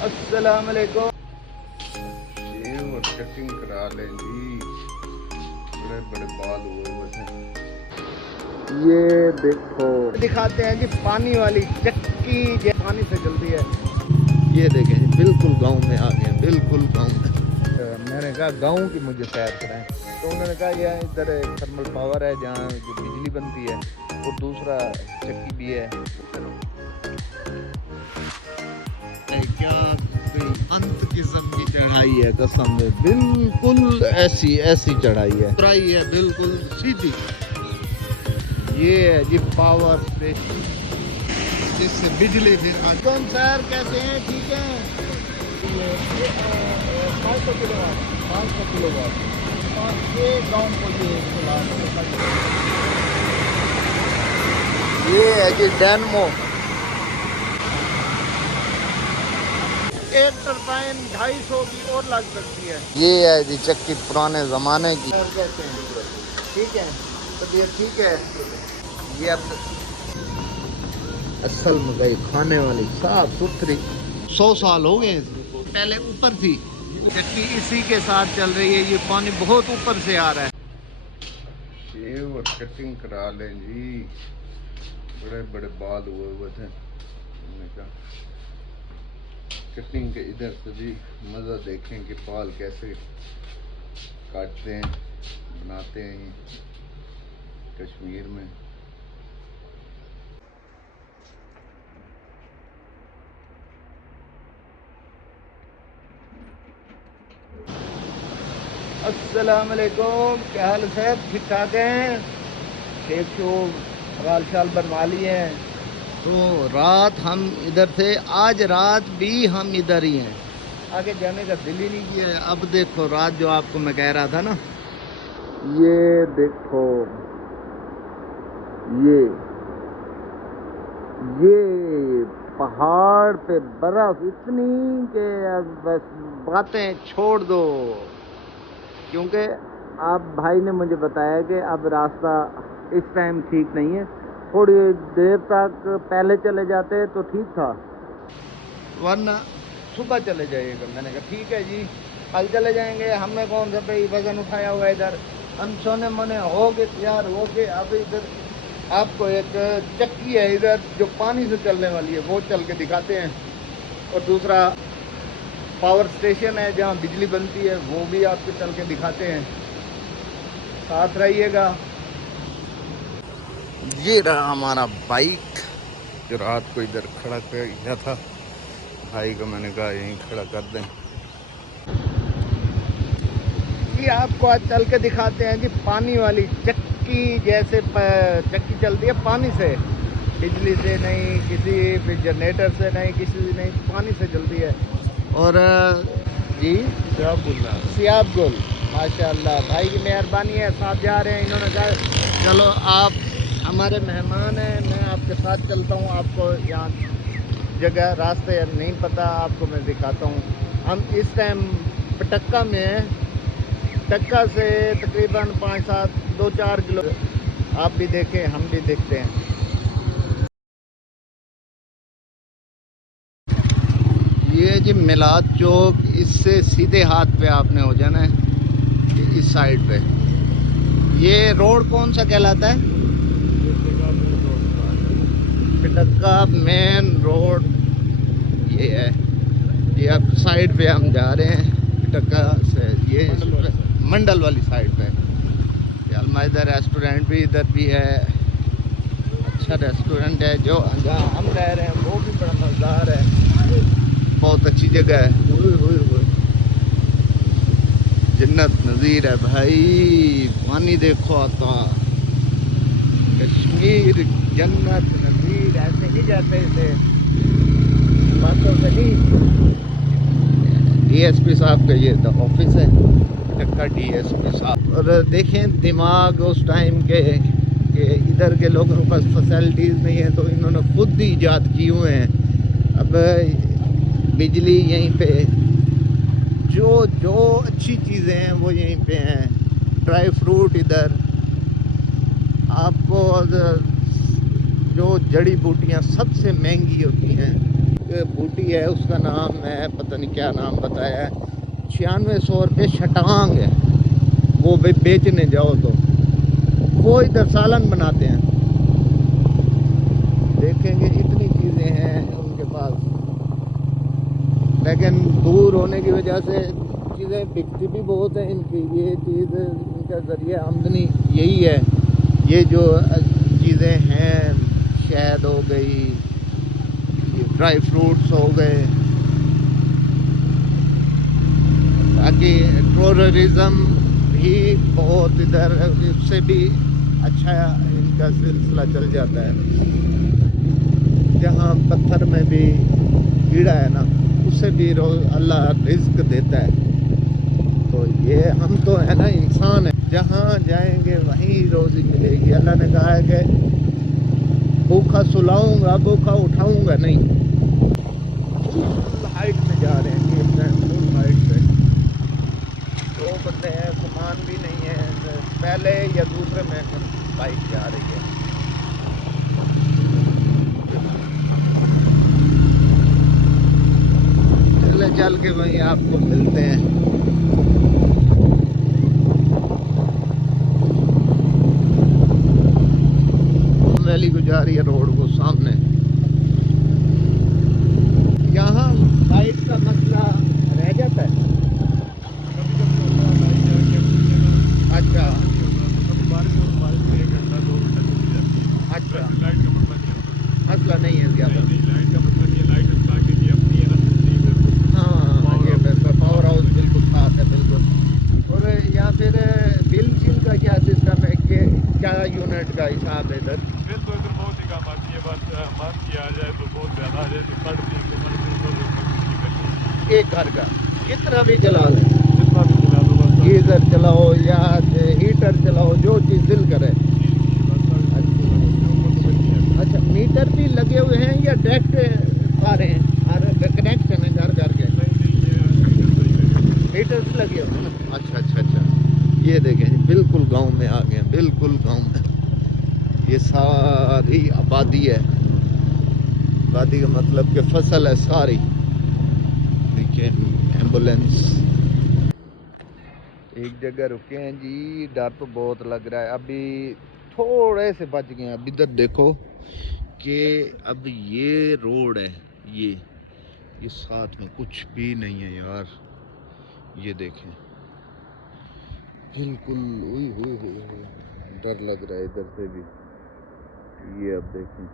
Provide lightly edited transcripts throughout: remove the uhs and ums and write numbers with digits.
अस्सलाम वालेकुम। शेव और कटिंग करा लें जी। बड़े बड़े बाल हुए हुए थे। ये देखो दिखाते हैं जी पानी वाली चक्की जो पानी से चलती है। ये देखें जी, बिल्कुल गांव में आ गए, बिल्कुल गांव में। मैंने कहा गांव की मुझे सैर कराएं, तो उन्होंने कहा यह इधर थर्मल पावर है जहाँ जो बिजली बनती है, और दूसरा चक्की भी है। क्या कोई अंत किस्म की चढ़ाई है, कसम में बिल्कुल ऐसी ऐसी चढ़ाई है, चढ़ाई है बिल्कुल सीधी। ये है जी पावर स्टेशन जिससे बिजली भी कौन सर कैसे हैं, ठीक है। 500 किलोवाट, 500 किलोवाट, और ये गाँव को ये है जी डैनमो। एक टरबाइन 250 की और लग सकती है। ये है जी चक्की पुराने जमाने की। कहते हैं ठीक है, तबीयत ठीक है। ये अब असल में गई खाने वाली साफ सुथरी 100 साल हो गए। पहले ऊपर थी चक्की, इसी के साथ चल रही है। ये पानी बहुत ऊपर से आ रहा है। शेव और कटिंग करा लें जी। बड़े बड़े बाल हुए हुए थे। मैंने कहा कटिंग के इधर से भी मज़ा देखें कि बाल कैसे काटते हैं, बनाते हैं कश्मीर में। अस्सलाम वालेकुम, क्या हाल है साहब, ठीक ठाक हैं? शेख शो बाल शाल बनवा लिए हैं। तो रात हम इधर थे, आज रात भी हम इधर ही हैं, आगे जाने का दिल ही नहीं किया है। अब देखो रात जो आपको मैं कह रहा था ना, ये देखो ये पहाड़ पे बर्फ इतनी कि अब बस बातें छोड़ दो। क्योंकि आप भाई ने मुझे बताया कि अब रास्ता इस टाइम ठीक नहीं है, थोड़ी देर तक पहले चले जाते तो ठीक था, वरना सुबह चले जाइएगा। मैंने कहा ठीक है जी, कल चले जाएंगे। हमें कौन सा भाई वजन उठाया हुआ है इधर, हम सोने मोने हो गए, तैयार हो गए। अब इधर आपको एक चक्की है इधर जो पानी से चलने वाली है, वो चल के दिखाते हैं। और दूसरा पावर स्टेशन है जहाँ बिजली बनती है, वो भी आपको चल के दिखाते हैं। साथ रहिएगा। ये रहा हमारा बाइक जो रात को इधर खड़ा कर गया था। भाई को मैंने कहा यहीं खड़ा कर दें। ये आपको आज चल के दिखाते हैं जी पानी वाली चक्की। जैसे चक्की चलती है पानी से, बिजली से नहीं, किसी भी जनरेटर से नहीं, किसी से नहीं, पानी से चलती है। और जी सियाब गुल माशाल्लाह, भाई की मेहरबानी है, साथ जा रहे हैं। इन्होंने कहा चलो आप हमारे मेहमान हैं, मैं आपके साथ चलता हूँ। आपको यहाँ जगह रास्ते नहीं पता, आपको मैं दिखाता हूँ। हम इस टाइम पटक्का में हैं। टक्का से तकरीबन 5-7-2-4 किलो। आप भी देखें, हम भी देखते हैं। ये जी मिलाद चौक, इससे सीधे हाथ पे आपने हो जाना है, इस साइड पे। ये रोड कौन सा कहलाता है? पिटक्का मेन रोड ये है। ये अब साइड पे हम जा रहे हैं पिटक्का से, ये मंडल वाली साइड पे। अलमाइदा रेस्टोरेंट भी इधर भी है, अच्छा रेस्टोरेंट है। जो जहाँ हम रह रहे हैं वो भी बड़ा मज़ेदार है, बहुत अच्छी जगह है। जन्नत नज़ीर है भाई, पानी देखो आता। कश्मीर जन्नत नज़ीर, ऐसे नहीं जाते इसे बातों से नहीं। डीएसपी साहब का ये तो ऑफिस है, टक्का डीएसपी साहब। और देखें दिमाग उस टाइम के कि इधर के लोगों के पास फैसिलिटीज़ नहीं है, तो इन्होंने खुद ही ईजाद किए हुए हैं। अब बिजली यहीं पे, जो अच्छी चीज़ें हैं वो यहीं पे हैं। ड्राई फ्रूट इधर आपको, जो जड़ी बूटियां सबसे महंगी होती हैं एक बूटी है, उसका नाम है पता नहीं क्या नाम बताया है, 9600 रुपये शटांग है वो भाई बेचने जाओ तो। वो इधर सालन बनाते हैं, देखेंगे इतनी चीज़ें हैं उनके पास, लेकिन दूर होने की वजह से चीज़ें बिकती भी बहुत है इनकी। ये चीज़ इनका ज़रिया आमदनी यही है, ये जो चीज़ें हैं, शहद हो गई, ड्राई फ्रूट्स हो गए, बाकी टूरिज़्म भी बहुत इधर, इससे भी अच्छा इनका सिलसिला चल जाता है। जहाँ पत्थर में भी कीड़ा है ना, उससे भी रोज़ अल्लाह रिज़्क देता है। तो ये हम तो है ना इंसान है, जहाँ जाएंगे वहीं रोज़ी मिलेगी। अल्लाह ने कहा है कि भूखा सुलाऊंगा, भूखा उठाऊंगा नहीं। फुल हाइट में जा रहे हैं, ये फुल हाइट पे 2 बंदे हैं, सामान भी नहीं है, पहले या दूसरे में बाइक जा रही है। चले चल के वहीं आपको मिलते हैं। वैली को जा रही है रोड को सामने। यहाँ लाइट का मसला रह जाता है। अच्छा अच्छा, मसला नहीं है ज़्यादा। हाँ, ये पावर हाउस बिल्कुल साफ है, बिल्कुल। और यहाँ फिर बिल चिल का क्या सिस्टम है, कि क्या यूनिट का हिसाब है इधर? बिल तो इधर बहुत ही कम आती है, बस माफ किया जाए तो बहुत ज़्यादा आ जाए तो 350 एक घर का कितना भी चला लें, जितना भी चला दो बस। गीज़र चलाओ या हीटर चलाओ, जो चीज़ दिल करे। अच्छा, मीटर भी लगे हुए हैं या डायरेक्ट आ रहे हैं, कनेक्शन है घर घर के? मीटर भी लगे हुए हैं ना। अच्छा अच्छा अच्छा, ये देखें जी, बिल्कुल गांव में आ गए, बिल्कुल गांव में। ये सारी आबादी है, आबादी का मतलब कि फसल है सारी। देखिए एम्बुलेंस एक जगह रुके हैं जी, डर तो बहुत लग रहा है। अभी थोड़े से बच गए हैं। अब इधर देखो कि अब ये रोड है, ये साथ में कुछ भी नहीं है यार। ये देखें बिल्कुल, ओए होए होए होए, डर लग रहा है इधर से भी। ये अब देखें,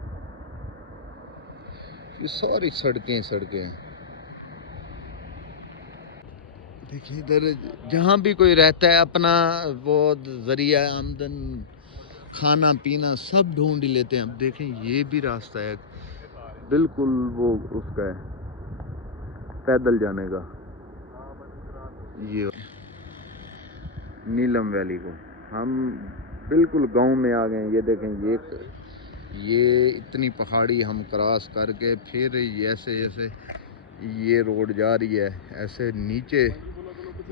ये सारी सड़कें सड़कें हैं। देखिए इधर जहाँ भी कोई रहता है अपना वो जरिया आमदन, खाना पीना सब ढूंढ ही लेते हैं। अब देखें ये भी रास्ता है बिल्कुल वो उसका है, पैदल जाने का। ये नीलम वैली को हम बिल्कुल गांव में आ गए हैं। ये देखें, ये इतनी पहाड़ी हम क्रॉस करके फिर ऐसे ऐसे ये रोड जा रही है, ऐसे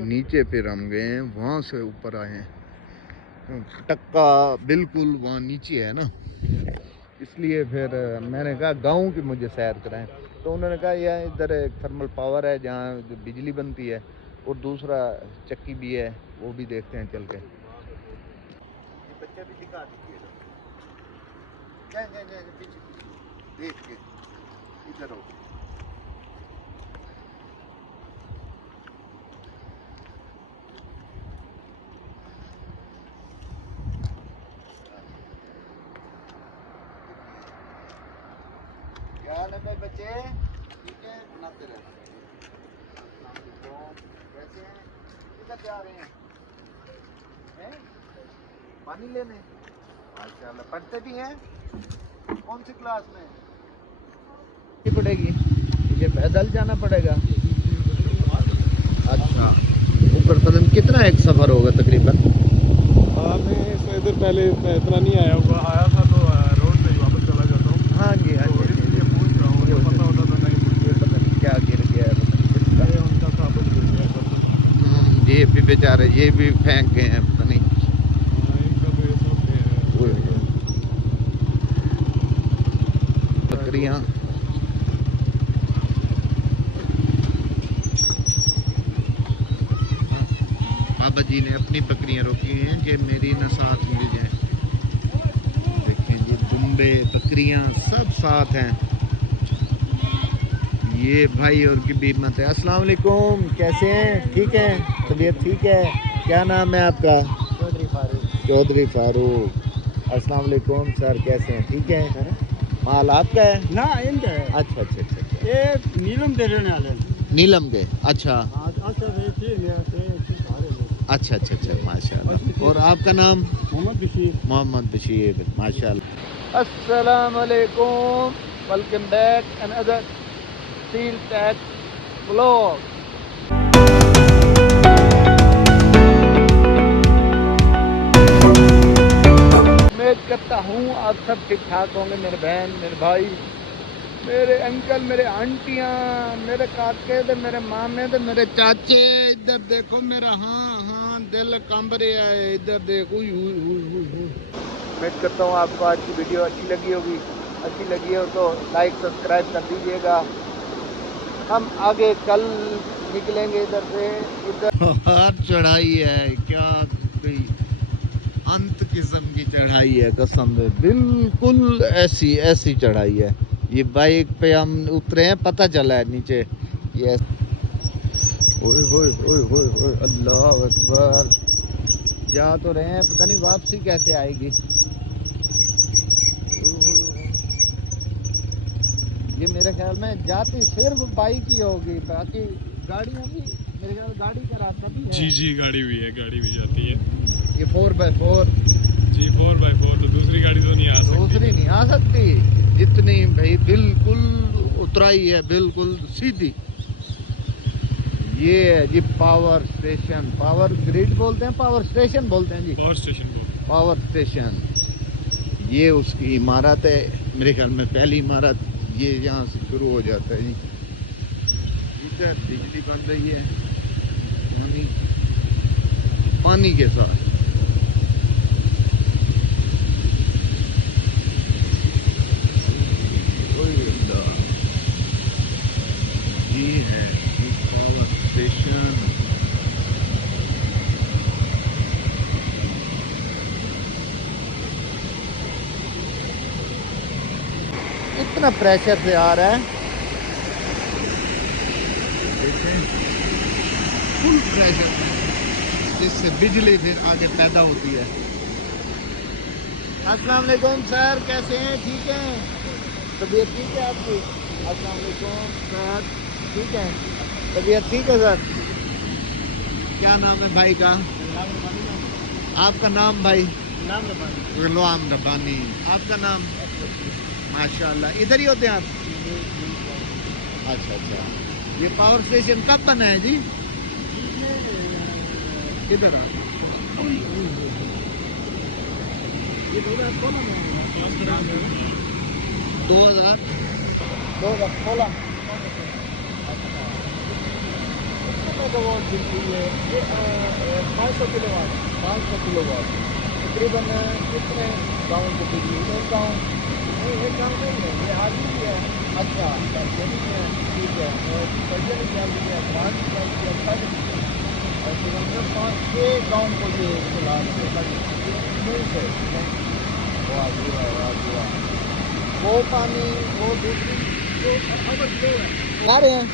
नीचे फिर हम गए हैं, वहाँ से ऊपर आए हैं। टक्का बिल्कुल वहाँ नीचे है ना, इसलिए फिर मैंने कहा गांव की मुझे सैर कराएं। तो उन्होंने कहा यह इधर एक थर्मल पावर है जहाँ बिजली बनती है, और दूसरा चक्की भी है, वो भी देखते हैं चल के। ये बच्चा भी दिखा दीजिएगा, पीछे देख के इधर हो। क्या हाल है भाई बच्चे? ठीक है, बनाते रहना। कैसे हैं? किधर जा रहे हैं? हैं? पानी लेने? माशाल्लाह, पढ़ते भी हैं? कौन सी क्लास में? पड़ेगी, ये पैदल जाना पड़ेगा। अच्छा, ऊपर पता नहीं कितना एक सफ़र होगा तकरीबन? मैं तो इधर पहले इतना नहीं आया हुआ, आया था तो रोड से ही वापस चला जाता हूँ। हाँ जी हाँ जी, इसलिए पूछ रहा हूँ, मुझे पता होता तो नहीं पूछ। पता नहीं क्या गिर गया है, पता नहीं उनका साबित गिर गया। ये भी बेचारे, ये भी फेंक गए हैं, पता नहीं। बकरियाँ बाबा जी ने अपनी बकरियां रोकी हुई हैं कि मेरी न साथ मिल जाए। देखें जी दुम्बे बकरियां सब साथ हैं। ये भाई और की भी मत है। अस्सलाम वालेकुम, कैसे हैं? ठीक हैं? तबीयत ठीक है? क्या नाम है आपका? चौधरी फारूक। चौधरी फारूक। अस्सलाम वालेकुम सर, कैसे हैं? ठीक है। माल आपका है? ना इनका है। अच्छा अच्छा अच्छा अच्छा। ये नीलम दे रहने वाले नीलम के? अच्छा अच्छा अच्छा अच्छा, माशाल्लाह। और आपका नाम? मोहम्मद बशीर। मोहम्मद बशीर, माशाल्लाह। अस्सलाम वालेकुम, welcome back another seal tag vlog. उम्मीद करता हूँ आप सब ठीक ठाक होंगे, मेरे बहन, मेरे भाई, मेरे अंकल, मेरे आंटियाँ, मेरे काके दे, मेरे मामे दे, मेरे चाचे। इधर देखो मेरा, हाँ हाँ दिल कंब रहा है। इधर देखो। उम्मीद करता हूँ आपको आज की वीडियो अच्छी लगी होगी। अच्छी लगी हो तो लाइक सब्सक्राइब कर दीजिएगा। हम आगे कल निकलेंगे इधर से। इधर चढ़ाई है क्या, कोई अंत किस्म की चढ़ाई है कसम से, बिल्कुल ऐसी ऐसी चढ़ाई है। ये बाइक पे हम उतरे हैं, पता चला है नीचे ये। ओए होए होए होए होए, अल्लाह अकबर। जा तो रहे हैं, पता नहीं वापसी कैसे आएगी। ये मेरे ख्याल में जाती सिर्फ बाइक ही होगी, बाकी गाड़ियाँ भी मेरे ख्याल गाड़ी का रास्ता भी है। जी गाड़ी भी है, गाड़ी भी जाती है। ये 4x4। जी 4x4 तो दूसरी गाड़ी तो नहीं आ सकती। दूसरी नहीं आ सकती, जितनी भाई बिल्कुल उतराई है, बिल्कुल सीधी। ये है जी पावर स्टेशन, पावर ग्रिड बोलते हैं, पावर स्टेशन बोलते हैं जी, पावर स्टेशन को। Power station. ये उसकी इमारत है, मेरे ख्याल में पहली इमारत ये यहाँ से शुरू हो जाता है जी। इधर बिजली बन रही है पानी, पानी के साथ। ये है पावर स्टेशन। इतना प्रेशर से आ रहा है, देखें फुल प्रेशर, जिससे बिजली फिर आगे पैदा होती है। अस्सलाम वालेकुम सर, कैसे हैं? ठीक हैं? तबीयत ठीक है आपकी? अस्सलाम वालेकुम सर, ठीक है? तबीयत ठीक है सर? क्या नाम है भाई का? आपका नाम भाई? गुलाम रब्बानी। आपका नाम? माशाल्लाह। इधर ही होते हैं आप? अच्छा अच्छा। ये पावर स्टेशन कब बना है जी? किधर? ये 2016 500 किलोवाट। 500 किलोवाट तकरीबन कितने गाँव को बिजली? एक गाँव नहीं, एक गाँव नहीं है, ये आदमी भी है। अच्छा, ठीक है। और फिर हमने 5-6 गाँव को ये चला वो पानी, वो दूसरी आ रहे हैं।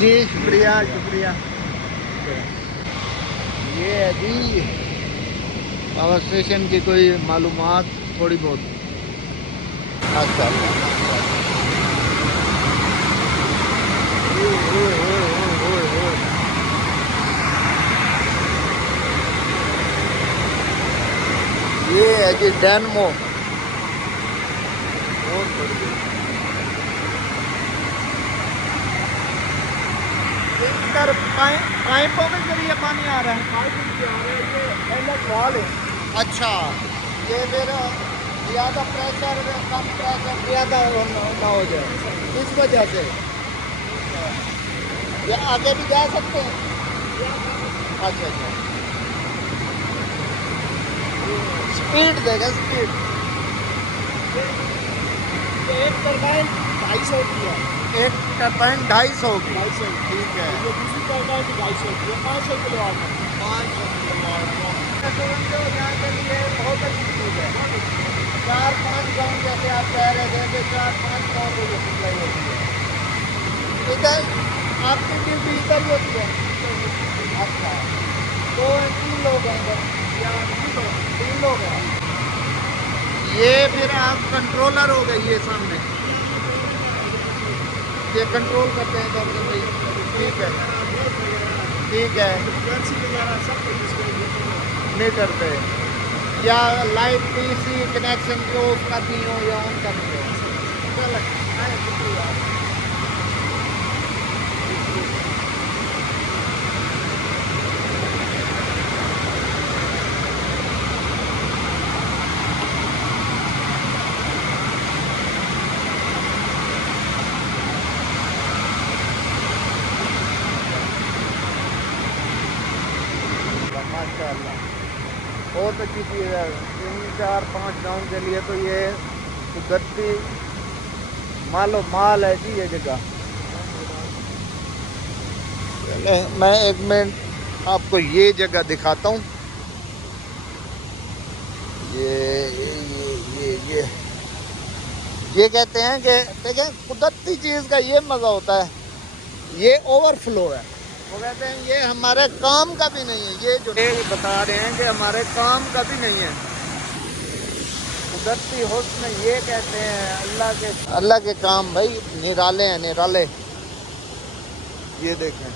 जी शुक्रिया शुक्रिया। ये है जी पावर स्टेशन की कोई मालूमात थोड़ी बहुत। अच्छा ये है जी डैनमो। इधर पाइपों के जरिए पानी आ रहा है। अच्छा, ये फिर ज़्यादा प्रेशर, कम प्रेशर ज़्यादा ना हो जाए, इस वजह से ये आगे भी जा सकते हैं। अच्छा अच्छा, स्पीड देगा, स्पीड। एक टरबाइन 250 की है, एक टरबाइन 250 की। 250 की। ठीक है। ये दूसरी टरबाइन भी 250 की है, 500 किलोवाट है। 500 किलोवाट को ऐसे समझो यहाँ के लिए बहुत अच्छी चीज़ है। 4-5 गाँव जैसे आप कह रहे थे कि 4-5 गाँव को ये सप्लाई होती है। इधर आपकी ड्यूटी इधर ही होती है। अच्छा, तो 3 लोग हैं इधर या 3 लोग हैं। ये फिर आप कंट्रोलर हो गए, ये सामने ये कंट्रोल करते हैं तो अपने भाई। ठीक है, ठीक है। फ्रीक्वेंसी वगैरह सब कुछ इसमें मीटर पे या लाइट पीसी कनेक्शन जो ऑफ करनी हो या ऑन करनी हो। चलो, आए, शुक्रिया। माशाअल्लाह, बहुत अच्छी चीज़ है। 3-4-5 गाँव के लिए तो ये कुदरती मालो माल है जी ये जगह। चले, मैं एक मिनट आपको ये जगह दिखाता हूँ। ये कहते हैं कि देखें, कुदरती चीज़ का ये मज़ा होता है, ये ओवरफ्लो है। वो कहते हैं ये हमारे काम का भी नहीं है। ये जो बता रहे हैं कि हमारे काम का भी नहीं है। कुदरती हुस्न ये कहते हैं अल्लाह के काम भाई निराले हैं, निराले। ये देखें,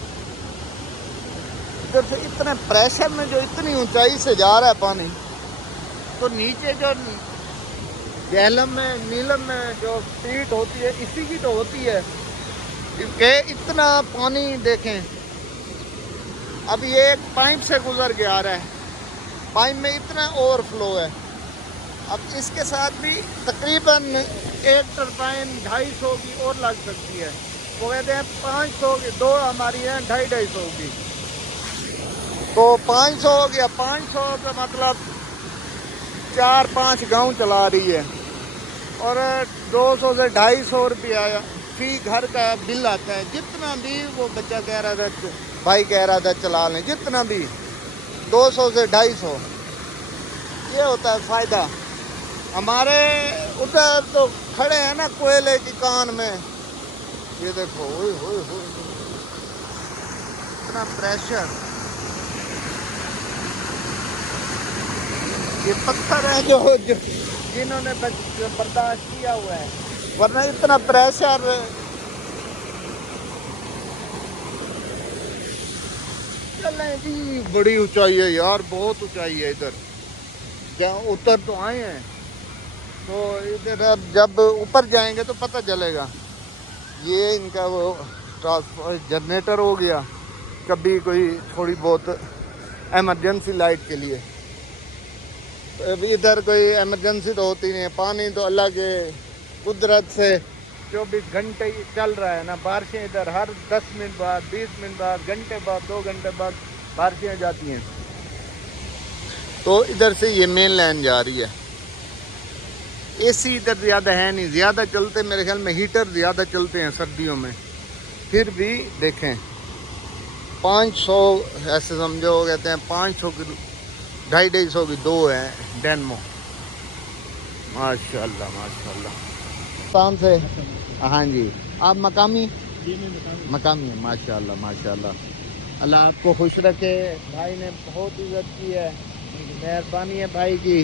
इधर से इतने प्रेशर में जो इतनी ऊंचाई से जा रहा है पानी, तो नीचे जो जहलम में नीलम में जो स्पीड होती है इसी की तो होती है कि इतना पानी देखें। अब ये एक पाइप से गुजर के आ रहा है, पाइप में इतना ओवरफ्लो है। अब इसके साथ भी तकरीबन एक टरबाइन 250 की और लग सकती है। वो कहते हैं 500 की, 2 हमारी हैं 250 की, तो 500 हो गया। 500 का मतलब 4-5 गांव चला रही है, और 200 से 250 रुपया फी घर का बिल आता है। जितना भी वो बच्चा कह रहा था, भाई कह रहा था चला लें, जितना भी 200 से 250, ये होता है फ़ायदा। हमारे उधर तो खड़े हैं ना कोयले की कान में, ये देखो, ओए होए होए, इतना प्रेशर। ये पत्थर है जो जिन्होंने बर्दाश्त किया हुआ है, वरना इतना प्रेशर। चलें जी, बड़ी ऊंचाई है यार, बहुत ऊंचाई है इधर। जहाँ उतर तो आए हैं, तो इधर अब जब ऊपर जाएंगे तो पता चलेगा। ये इनका वो ट्रांसफर जनरेटर हो गया, कभी कोई थोड़ी बहुत एमरजेंसी लाइट के लिए। तो अभी इधर कोई इमरजेंसी तो होती नहीं है। पानी तो अल्लाह के कुदरत से 24 घंटे ही चल रहा है ना। बारिशें इधर हर 10 मिनट बाद, 20 मिनट बाद, घंटे बाद, 2 घंटे बाद बारिशें जाती हैं। तो इधर से ये मेन लाइन जा रही है। एसी इधर ज़्यादा है नहीं, ज़्यादा चलते मेरे ख्याल में हीटर ज़्यादा चलते हैं सर्दियों में। फिर भी देखें 500 ऐसे समझो, कहते हैं 500 की 250 की 2 है डेनमो। माशाल्लाह माशाल्लाह। पाकिस्तान से? हाँ जी। आप मकामी? मकामी है। माशाल्लाह माशाल्लाह। अल्लाह आपको खुश रखे। भाई ने बहुत इज्जत की है, मेहरबानी है भाई की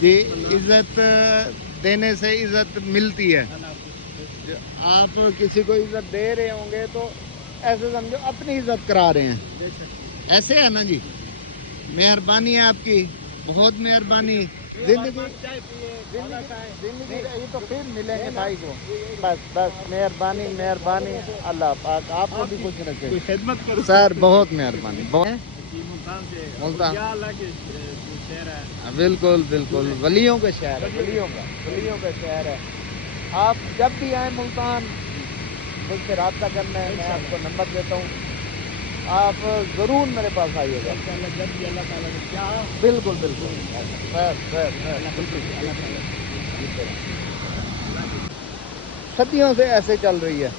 जी। इज्जत देने से इज्जत मिलती है। आप किसी को इज्जत दे रहे होंगे तो ऐसे समझो अपनी इज्जत करा रहे हैं, ऐसे है ना जी। मेहरबानी है आपकी, बहुत मेहरबानी। जिंदगी ये तो फिर मिलेंगे भाई को। बस बस मेहरबानी मेहरबानी। अल्लाह पाक आपको भी कुछ रखे। खिदमत करो सर, बहुत मेहरबानी। बहुत मुल्तान बिल्कुल बिल्कुल, वलियों का शहर है, वलियों का शहर है। आप जब भी आए मुल्तान मुझसे रब्ता करना है, मैं आपको नंबर देता हूँ, आप ज़रूर मेरे पास आइएगा। बिल्कुल बिल्कुल। सदियों से ऐसे चल रही है,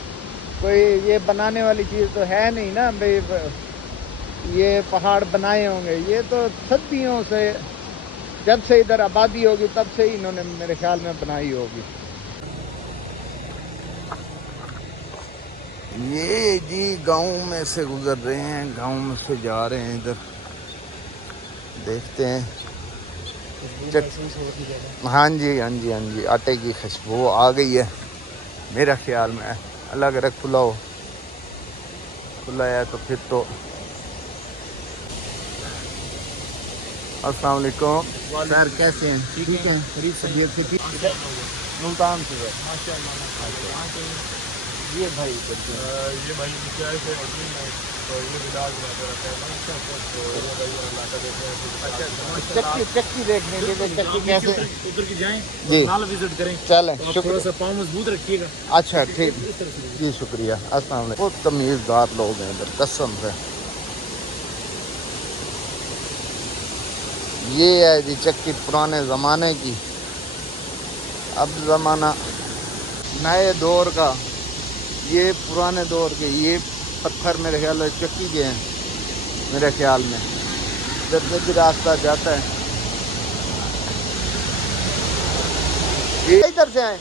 कोई ये बनाने वाली चीज़ तो है नहीं ना भाई ये पहाड़ बनाए होंगे, ये तो सदियों से, जब से इधर आबादी होगी तब से ही इन्होंने मेरे ख्याल में बनाई होगी। ये जी गांव में से गुजर रहे हैं, गांव में से जा रहे हैं इधर, देखते हैं। हाँ जी हाँ जी हाँ जी, आटे की खुशबू आ गई है मेरा ख्याल में। अलग अलग खुला हो, खुला है तो फिर तो। अस्सलाम वालेकुम सर, कैसे हैं? ठीक हैं? तबीयत से ठीक? मुल्तान से है। ये भाई ये भाई क्या है तो ये विलाज रहता है ना, चक्की चक्की देखने के लिए, चक्की कैसे उधर की जाएं जी, नाल विजिट करें। चलें, तो शुक्रिया। थोड़ा सा पाँव मजबूत रखिएगा। अच्छा ठीक जी, शुक्रिया। अस्सलाम वालेकुम। बहुत तमीज़दार लोग हैं इधर, कसम से। ये है जी चक्की पुराने ज़माने की, अब ज़माना नए दौर का। ये पुराने दौर के, ये पत्थर मेरे ख्याल में चक्की के हैं मेरे ख्याल में। इधर से भी रास्ता जाता है, ये इधर से आए।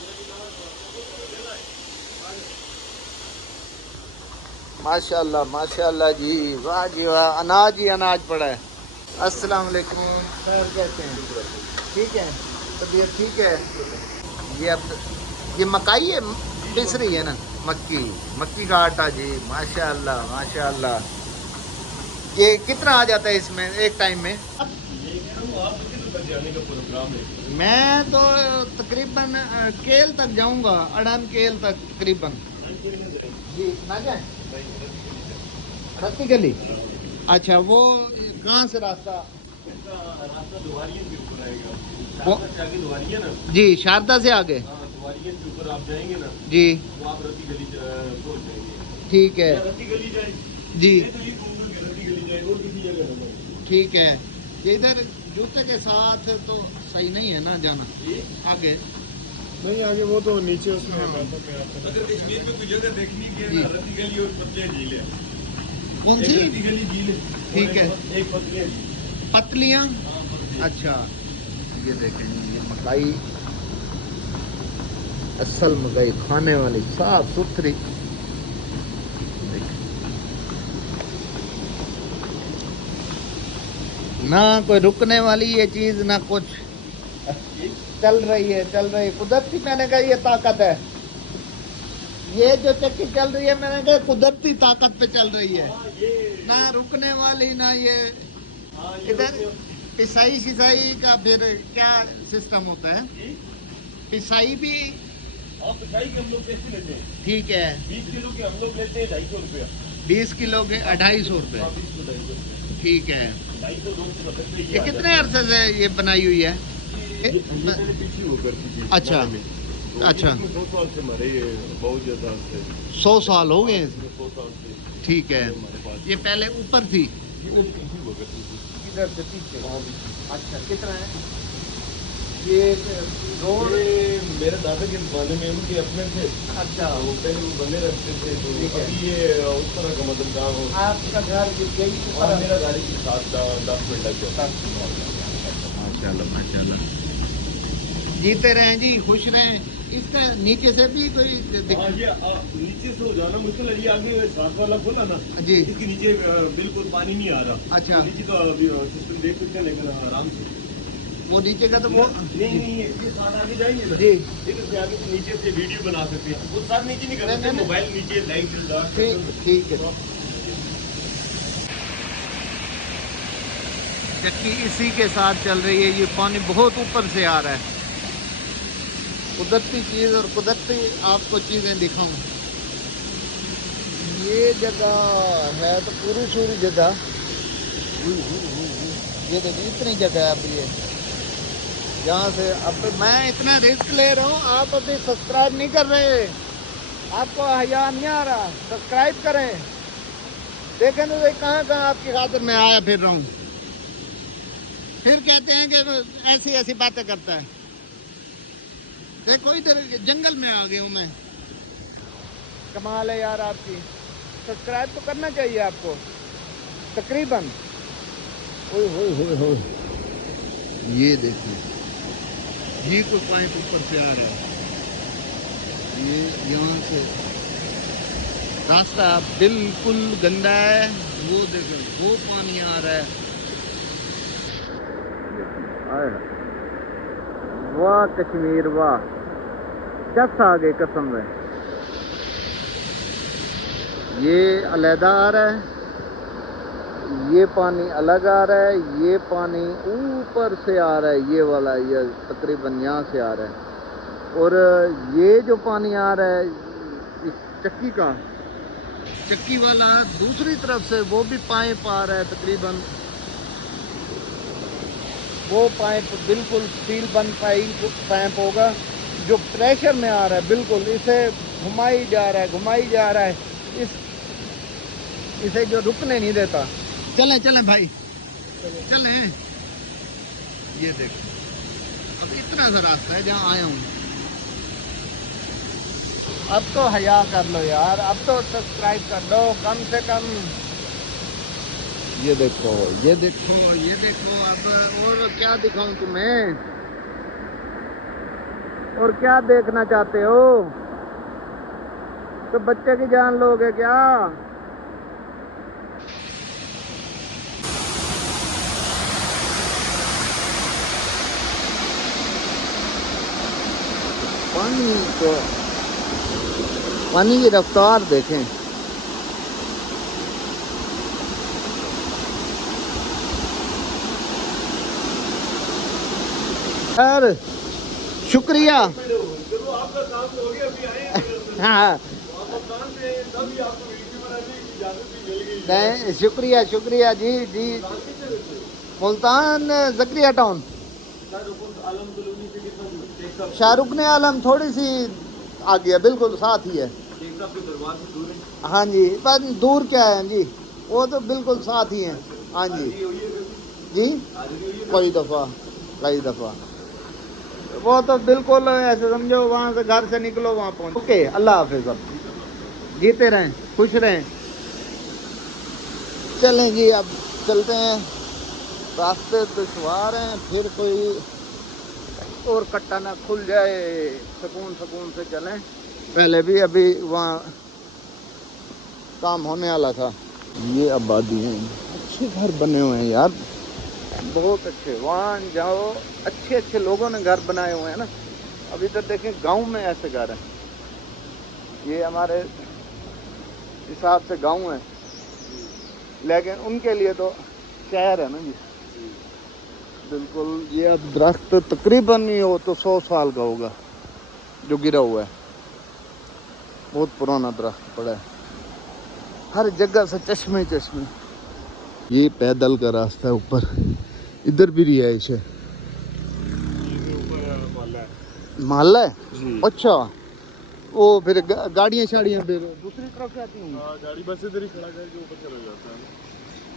माशाल्लाह माशाल्लाह जी, वाह जी वाह, अनाज ही अनाज पड़ा है। अस्सलाम वालेकुम सर, कैसे हैं? ठीक है, तबीयत ठीक है? ये अब ये मकाई है, पिस रही है ना, मक्की, मक्की का आटा जी, माशाल्लाह माशाल्लाह। ये कितना आ जाता है इसमें एक टाइम में? मैं तो तकरीबन केल तक जाऊंगा, अड़न केल तक तकरीबन जी। ना जाए रत्ती गली? अच्छा, वो कहाँ से रास्ता? जी, शारदा से आगे आप जाएंगे ना जी, तो आप रत्ती गली पहुंच जाएंगे। ठीक है रत्ती गली जाए जी, तो ये रत्ती गली जाए और किसी जगह ना। ठीक है। ये इधर जूते के साथ तो सही नहीं है ना जाना आगे? नहीं आगे वो तो नीचे उसमें है। अगर कश्मीर में कोई जगह देखनी है रत्ती गली और पतले झील है। कौन सी? रत्ती गली झील है, ठीक है। एक पतली पतलियाँ? अच्छा, ये देखें, ये मकाई, असल मकाई खाने वाली, साफ सुथरी। ना कोई रुकने वाली ये चीज, ना कुछ, चल रही है चल रही है कुदरती। मैंने कहा ये ताकत है, ये जो चक्की चल रही है मैंने कहा कुदरती ताकत पे चल रही है, ना रुकने वाली ना ये। इधर पिसाई शिसाई का फिर क्या सिस्टम होता है? पिसाई भी? पिसाई हम लोग कैसे लेते हैं? ठीक है, 20 किलो के हम लोग लेते हैं 250 रुपया। 20 किलो के 250 रुपये, ठीक है। ये कितने अरसे से ये बनाई हुई है? अच्छा अच्छा, 2 साल से हमारे बहुत ज्यादा 100 साल हो गए। 100 साल से ठीक है, ये पहले ऊपर थी, इधर से पीछे। अच्छा, कितना है ये रोड? मेरे दादा के जमाने में उनके अपने थे। अच्छा, वो पहले वो बने रखते थे, तो अभी ये उस तरह का मतलब काम हो। आपका घर यही और मेरा गाड़ी के साथ 10 मिनट लग जाता। माशाल्लाह माशाल्लाह, जीते रहें जी, खुश रहें। इसका नीचे से भी कोई नीचे से हो जाना मुश्किल है। ये आगे साथ वाला खोला ना जी, इसके नीचे बिल्कुल पानी नहीं आ रहा। अच्छा, नीचे का सिस्टम देख सकते हैं, लेकिन आराम से वो नीचे का तो वो नहीं ये साथ आगे जाएंगे ना जी, इससे आगे से नीचे से वीडियो बना सकते हैं। वो साथ नीचे नहीं कर सकते, मोबाइल नीचे लाइट जल रहा है। ठीक है। चक्की इसी के साथ चल रही है, ये पानी बहुत ऊपर से आ रहा है। कुदरती चीज़ और कुदरती आपको चीज़ें दिखाऊं। ये जगह है तो पूरी सूरी जगह, ये देखिए इतनी जगह है। अब ये यहाँ से, अब मैं इतना रिस्क ले रहा हूँ, आप अभी सब्सक्राइब नहीं कर रहे, आपको हया नहीं आ रहा, सब्सक्राइब करें। देखें तो कहाँ कहाँ आपकी खातिर मैं आया फिर रहा हूँ, फिर कहते हैं कि ऐसी ऐसी बातें करता है। देखो इधर जंगल में आ गई हूँ मैं, कमाल है यार आपकी। सब्सक्राइब तो करना चाहिए आपको तकरीबन। ओए होए होए होए, ये देखिए, ये कोई पाइप ऊपर से आ रहा है, ये यहाँ से रास्ता बिल्कुल गंदा है। वो देखो वो पानी आ रहा है। वाह कश्मीर वाह, चस आ गए कसम में। ये अलहदा आ रहा है, ये पानी अलग आ रहा है, ये पानी ऊपर से आ रहा है, ये वाला, ये तकरीबन यहाँ से आ रहा है। और ये जो पानी आ रहा है इस चक्की का, चक्की वाला दूसरी तरफ से वो भी पाइप आ रहा है तकरीबन। वो पाइप बिल्कुल सील बंद पाइप होगा जो प्रेशर में आ रहा है, बिल्कुल इसे घुमाई जा रहा है, घुमाई जा रहा है, इसे जो रुकने नहीं देता। चलें चलें भाई चलें। ये देखो अब इतना सा रास्ता है जहाँ आया हूँ। अब तो हया कर लो यार, अब तो सब्सक्राइब कर दो कम से कम। ये देखो ये देखो ये देखो। अब और क्या दिखाऊं तुम्हें, और क्या देखना चाहते हो? तो बच्चे की जान लोगे क्या? पानी को, पानी की रफ्तार देखें। सर शुक्रिया। हाँ नहीं शुक्रिया शुक्रिया जी जी। मुल्तान जकरिया टाउन, शाहरुख ने आलम थोड़ी सी आ गया, बिल्कुल साथ ही है। हाँ जी पर दूर क्या है जी, वो तो बिल्कुल साथ ही है। हाँ जी जी कई दफ़ा वो तो बिल्कुल ऐसे समझो, वहाँ से घर से निकलो वहाँ पहुँच। ओके अल्लाह हाफिज़, अब जीते रहें खुश रहें। चलें जी अब चलते हैं, रास्ते दुश्वार हैं, फिर कोई और कट्टा ना खुल जाए, सुकून सुकून से चलें। पहले भी अभी वहाँ काम होने वाला था। ये आबादी है, अच्छे घर बने हुए हैं यार, बहुत अच्छे। वहाँ जाओ, अच्छे अच्छे लोगों ने घर बनाए हुए हैं ना। अभी तक देखें गांव में ऐसे घर हैं, ये हमारे हिसाब से गांव है, लेकिन उनके लिए तो शहर है ना जी। बिल्कुल ये अब दरख्त तकरीबन नहीं हो तो 100 साल का होगा जो गिरा हुआ है, बहुत पुराना दरख्त पड़ा है, हर जगह से चश्मे चश्मे। ये पैदल का रास्ता है ऊपर, इधर भी रिहाइश है। मोहल्ला है अच्छा, वो फिर गाड़ियाँ शाड़ियाँ फिर दूसरी तरफ से आती होंगी। गाड़ी बस इधर ही खड़ा करके ऊपर चला जाता है।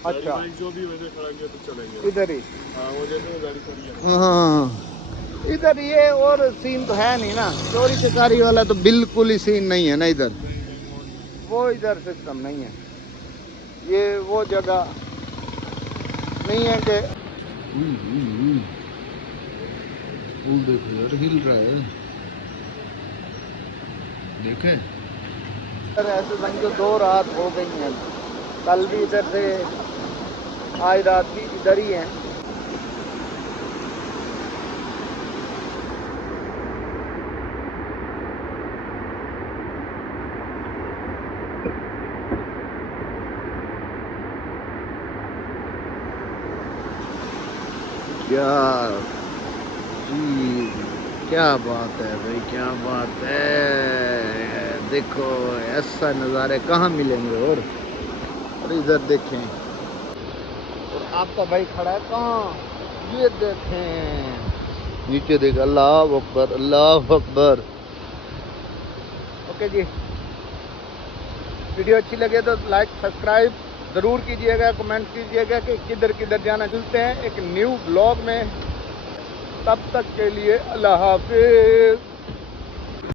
अच्छा जो भी वजह खड़ा किया तो चलेंगे इधर ही। हाँ वो जैसे वो गाड़ी खड़ी है। हाँ इधर ये और सीन तो है नहीं ना, चोरी चकारी वाला तो बिल्कुल ही सीन नहीं है ना इधर, वो इधर सिस्टम नहीं है, ये वो जगह नहीं है कि फूल देखो यार हिल रहा है, देखे। सर ऐसे समझो 2 रात हो गई हैं, कल भी इधर से, आज रात भी इधर ही है। क्या जी, क्या बात है भाई, क्या बात है। देखो ऐसा नज़ारे कहाँ मिलेंगे। और इधर देखें, और आपका भाई खड़ा है कहाँ, ये देखें नीचे देख, अल्लाह अकबर अल्लाह अकबर। ओके जी, वीडियो अच्छी लगे तो लाइक सब्सक्राइब ज़रूर कीजिएगा, कमेंट कीजिएगा कि किधर किधर जाना। चलते हैं एक न्यू ब्लॉग में, तब तक के लिए अल्लाह हाफिज़।